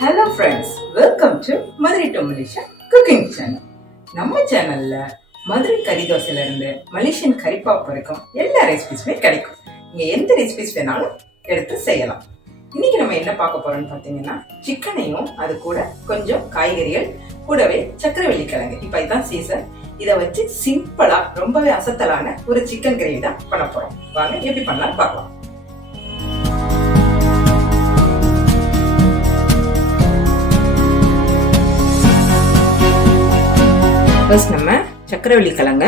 Hello friends, welcome to Madurai to Malaysia cooking channel. நம்ம சேனல்ல மதுரை கறி தோசையில இருந்து மலேசியன் கறி பாப் வரைக்கும் எல்லா ரெசிபிஸுமே கிடைக்கும். நீங்க எந்த ரெசிபிஸ் வேணாலும் எடுத்து செய்யலாம். இன்னைக்கு நம்ம என்ன பார்க்க போறோம்னு பாத்தீங்கன்னா சிக்கனையும் அது கூட கொஞ்சம் காய்கறிகள் கூடவே சக்கரவள்ளி கிழங்கு. இப்ப இதான் சீசன். இதை வச்சு சிம்பிளா ரொம்பவே அசத்தலான ஒரு சிக்கன் கிரேவி தான் பண்ண போறோம். வாங்க எப்படி பண்ணலாம் பார்க்கலாம். ஃபர்ஸ்ட் நம்ம சக்கரவள்ளி கிழங்க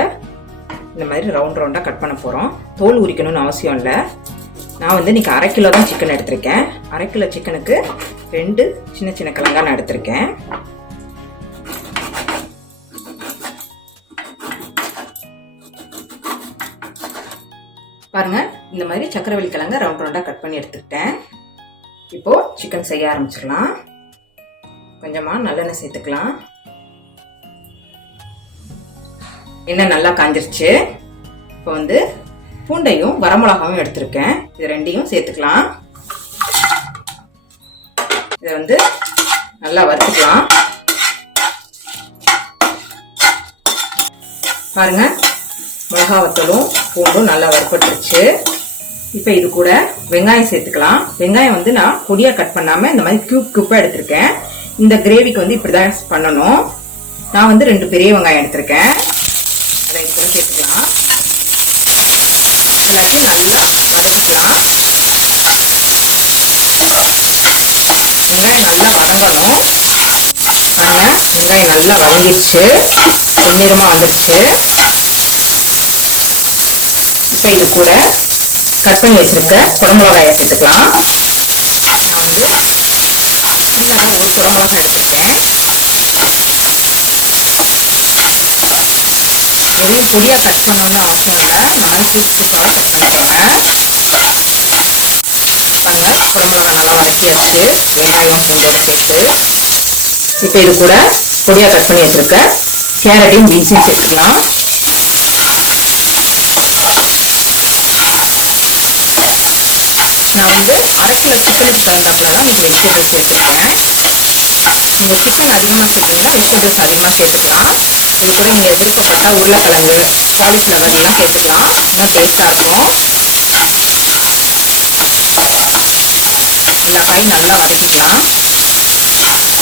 இந்த மாதிரி ரவுண்ட் ரவுண்டாக கட் பண்ண போகிறோம். தோல் உரிக்கணும்னு அவசியம் இல்லை. நான் இன்னைக்கு 1/2 கிலோ தான் சிக்கன் எடுத்திருக்கேன். 1/2 கிலோ சிக்கனுக்கு 2 சின்ன சின்ன கிழங்கா நான் எடுத்திருக்கேன். பாருங்க, இந்த மாதிரி சக்கரவள்ளி கிழங்க ரவுண்ட் ரவுண்டாக கட் பண்ணி எடுத்துக்கிட்டேன். இப்போ சிக்கன் செய்ய ஆரம்பிச்சிடலாம். கொஞ்சமாக நல்லெண்ணெய் சேர்த்துக்கலாம். எண்ணெய் நல்லா காஞ்சிருச்சு. இப்போ பூண்டையும் வரமிளகாவும் எடுத்திருக்கேன். இது ரெண்டையும் சேர்த்துக்கலாம். இதை நல்லா வறுத்துக்கலாம். பாருங்க, மிளகா வத்தலும் பூண்டும் நல்லா வறுப்பட்டுருச்சு. இப்போ இது கூட வெங்காயம் சேர்த்துக்கலாம். வெங்காயம் நான் பொடியா கட் பண்ணாம இந்த மாதிரி கியூப்பா எடுத்திருக்கேன். இந்த கிரேவிக்கு இப்படிதான் பண்ணணும். நான் 2 பெரிய வெங்காயம் எடுத்திருக்கேன். சேர்த்துக்கலாம். எல்லாத்தையும் நல்லா வதக்கிக்கலாம். வெங்காயம் நல்லா வதங்கணும். பாருங்க, வெங்காயம் நல்லா வதங்கிடுச்சு, பொன்னிறமா வந்துருச்சு. இப்போ இது கூட கட் பண்ணி வச்சிருக்க குடமிளகாயை சேர்த்துக்கலாம். நான் சின்னதா 3 குடமிளகாய் எடுத்திருக்கேன். அதையும் பொடியா கட் பண்ணணும்னு அவசியம் இல்லை. இந்த மாதிரி கியூப்ஸா கட் பண்ணிக்கோங்க. பாருங்க, குடமிளகா நல்லா வதக்கியாச்சு, வெங்காயம் பூண்டோட சேர்த்து. இப்போ இது கூட பொடியா கட் பண்ணி வச்சிருக்க கேரட்டையும் பீன்ஸையும் சேர்த்துக்கலாம். நான் 1/2 கிலோ சிக்கன் எடுத்ததுனால தான் இங்கே வெஜிடபிள்ஸ் சேர்த்துருக்கேன். நீங்கள் சிக்கன் அதிகமாக சேர்க்குறீங்கன்னா வெஜிடபிள்ஸ் அதிகமாக சேர்த்துக்கலாம். ஒருவேளை நீங்கள் விருப்பப்பட்டால் உருளைக்கிழங்கு, காலிஃப்ளவர் எல்லாம் சேர்த்துக்கலாம். அப்பதான் டேஸ்டாக இருக்கும். இந்த காய் நல்லா வதக்கிக்கலாம். இப்போ இது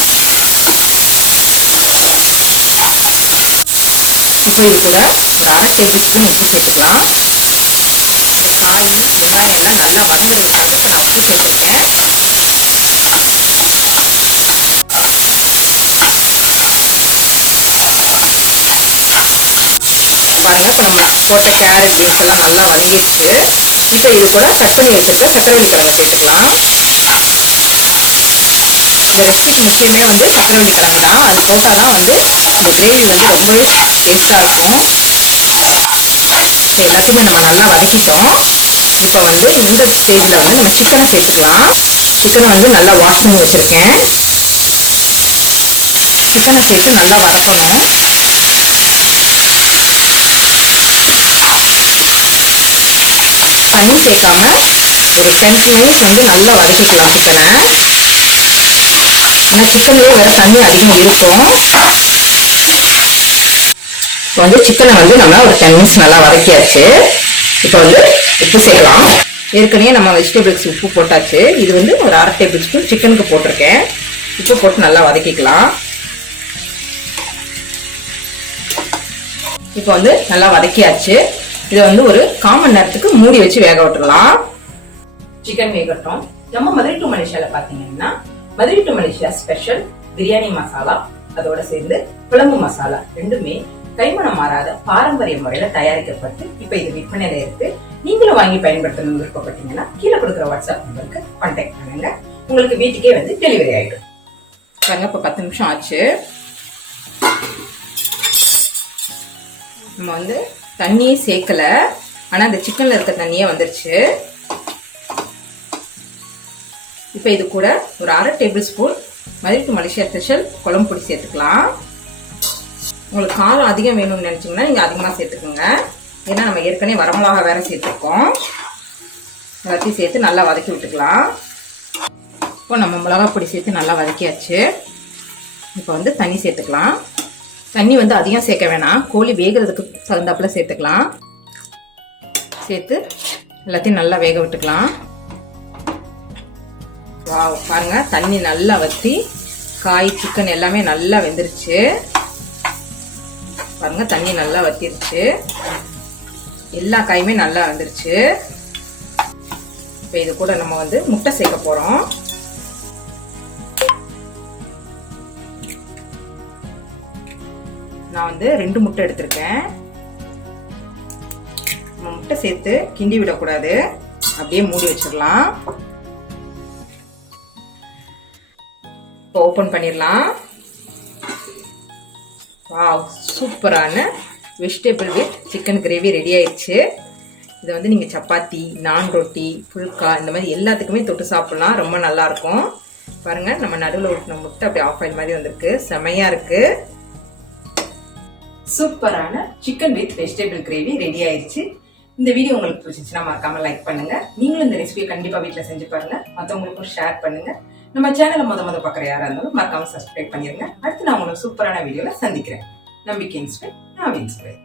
கூட ஒரு 1/2 டேபிள் ஸ்பூன் உப்பு சேர்த்துக்கலாம். இந்த காய், வெங்காயம் எல்லாம் நல்லா வதங்குறதுக்காக நான் உப்பு சேர்த்துருக்கேன். பாருங்க, இப்போ நம்ம போட்ட கேரட், பீன்ஸ் எல்லாம் நல்லா வதங்கிடுச்சு. இப்போ இது கூட கட் பண்ணி வச்சிருக்க சக்கரவள்ளி கிழங்கு சேர்த்துக்கலாம். இந்த ரெசிபிக்கு முக்கியமே சக்கரவள்ளி கிழங்கு தான். அது போட்டாதான் இந்த கிரேவி ரொம்பவே டேஸ்டா இருக்கும். இப்போ எல்லாத்தையுமே நம்ம நல்லா வதக்கிட்டோம். இப்போ இந்த ஸ்டேஜ்ல நம்ம சிக்கனை சேர்த்துக்கலாம். சிக்கனை நல்லா வாஷ் பண்ணி வச்சிருக்கேன். சிக்கனை சேர்த்து நல்லா வதக்கணும். தண்ணி சேர்க்காம ஒரு 10 மினிட்ஸ் நல்லா வதக்கிக்கலாம் சிக்கனை. ஏன்னா சிக்கன்லேயே தண்ணி அதிகம் இருக்கும். இப்போ சிக்கனை நம்ம ஒரு 10 மினிட்ஸ் நல்லா வதக்கியாச்சு. இப்போ உப்பு சேர்க்கலாம். ஏற்கனவே நம்ம வெஜிடபிள்ஸ் உப்பு போட்டாச்சு. இது ஒரு 1/2 டேபிள் ஸ்பூன் சிக்கனுக்கு போட்டிருக்கேன். உப்பு போட்டு நல்லா வதக்கிக்கலாம். இப்போ நல்லா வதக்கியாச்சு. இதை ஒரு 1/4 மணி நேரத்துக்கு மூடி வச்சு வேக விட்டுறலாம். சிக்கன் வேகட்டும். நம்ம மதுரை டு மலேசியால பாத்தீங்கன்னா Madurai to Malaysia special biryani masala, அதோட சேர்ந்து குழம்பு மசாலா ரெண்டுமே கைமணம் மாறாத பாரம்பரிய முறையில தயாரிக்கப்பட்டு இப்ப இது விற்பனையில இருக்கு. நீங்களும் வாங்கி பயன்படுத்தணும் விருப்பப்பட்டீங்கன்னா கீழே கொடுக்குற வாட்ஸ்அப் நம்பருக்கு கான்டாக்ட் பண்ணுங்க. உங்களுக்கு வீட்டுக்கே டெலிவரி ஆயிடும். பாருங்க, இப்ப 10 நிமிஷம் ஆச்சு. நம்ம தண்ணியே சேர்க்கல, ஆனா அந்த சிக்கன்ல இருக்க தண்ணியே வந்துருச்சு. இப்ப இது கூட ஒரு 1/2 table spoon Madurai to Malaysia special குழம்பு பொடி சேர்த்துக்கலாம். உங்களுக்கு காரம் அதிகம் வேணும்னு நினைச்சீங்கன்னா நீங்க அதிகமா சேர்த்துக்கோங்க. ஏன்னா நம்ம ஏற்கனவே வரமிளகா வேற சேர்த்துருக்கோம். எல்லாத்தையும் சேர்த்து நல்லா வதக்கி விட்டுக்கலாம். இப்போ நம்ம மிளகாய் பொடி சேர்த்து நல்லா வதக்கியாச்சு. இப்போ வந்து தண்ணி சேர்த்துக்கலாம். தண்ணி வந்து அதிகம் சேர்க்க வேணாம், கோழி வேகிறதுக்கு தகுந்தாப்புல சேர்த்துக்கலாம். சேர்த்து எல்லாத்தையும் நல்லா வேக விட்டுக்கலாம். வாவ், பாருங்க தண்ணி நல்லா வற்றி காய் சிக்கன் எல்லாமே நல்லா வெந்துருச்சு. பாருங்க தண்ணி நல்லா வத்திருச்சு, எல்லா காயுமே நல்லா வந்துருச்சு. இப்போ இது கூட நம்ம வந்து முட்டை சேர்க்க போறோம். நான் வந்து 2 முட்டை எடுத்திருக்கேன். நம்ம முட்டை சேர்த்து கிண்டி விடக்கூடாது, அப்படியே மூடி வச்சிடலாம். இப்போ ஓபன் பண்ணிடலாம். வாவ், சூப்பரான vegetable with chicken gravy ready ஆயிடுச்சு. இதை வந்து நீங்க சப்பாத்தி, நான் ரொட்டி, புல்கா இந்த மாதிரி எல்லாத்துக்குமே தொட்டு சாப்பிடலாம், ரொம்ப நல்லா இருக்கும். பாருங்க நம்ம நடுவில் ஊற்றின முட்டை அப்படியே ஆஃப் ஆயில் மாதிரி வந்திருக்கு, செமையா இருக்கு. சூப்பரான chicken with vegetable gravy ready ஆயிடுச்சு. இந்த வீடியோ உங்களுக்கு பிடிச்சிச்சுன்னா மறக்காம லைக் பண்ணுங்க. நீங்களும் இந்த ரெசிபியை கண்டிப்பா வீட்டில் செஞ்சு பாருங்க, மற்றவங்களுக்கும் ஷேர் பண்ணுங்க. நம்ம சேனலை முத பார்க்குற யாரா இருந்தாலும் மறக்காம சப்ஸ்கிரைப் பண்ணிருங்க. அடுத்து நான் உங்களுக்கு சூப்பரான வீடியோல சந்திக்கிறேன். நம்பிக்கை இன்ஸ்பைர், நான் இன்ஸ்பைர்.